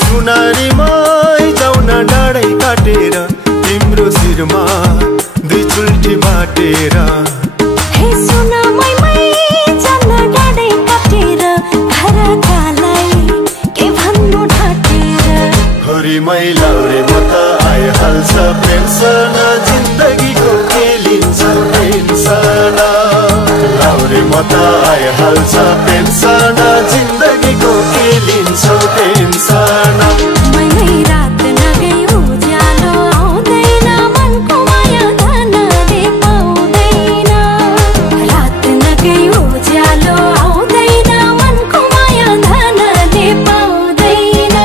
सुनारीमै जाउन डाँडै काटेर तिम्रो शिरमा दुई चुल्ठी बाटेर हे सुनामै जाउन डाँडै काटेर घरकालाई के भन्नु ढाटेर हरि मैलाउरे म त आइहाल्छ पेन्सन जिन्दगीको के लिन्छ पेन्सन लाउरे म त आइहाल्छ पेन्सन जिन्दगीको के लिन्छ पेन्सन रात नगई उज्यालो आउँदैन मनको माया धनले पाउँदैन रात नगई उज्यालो आउँदैन मनको माया धनले पाउँदैन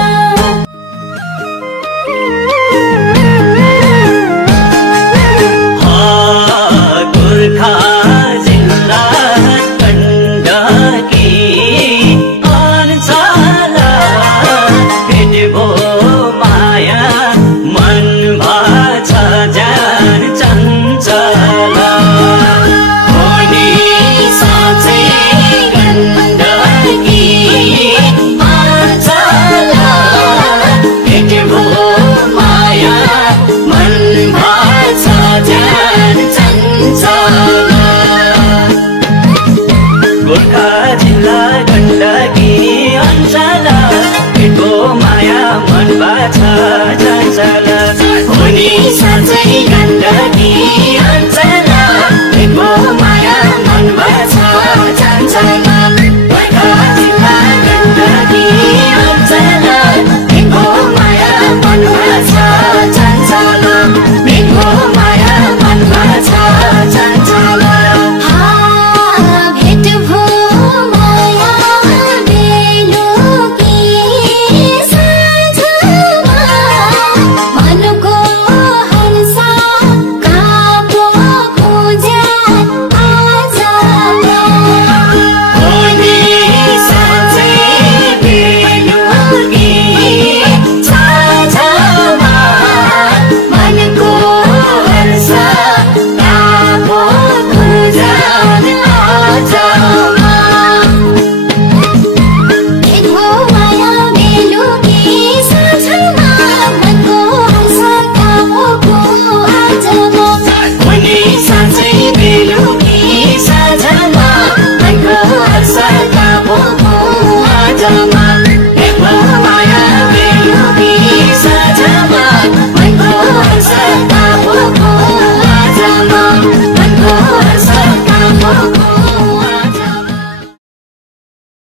गोर्खा जिल्ला गण्डकी अञ्चला भेटबो माया मन भाछ जान चञ्चला होनी साँच्चै गण्डकी अञ्चला भेटबो माया मन भाछ जान चञ्चला गोर्खा जिल्ला गण्डकी अञ्चला भेटबो माया मन भाछ चञ्चला होनी साँच्चै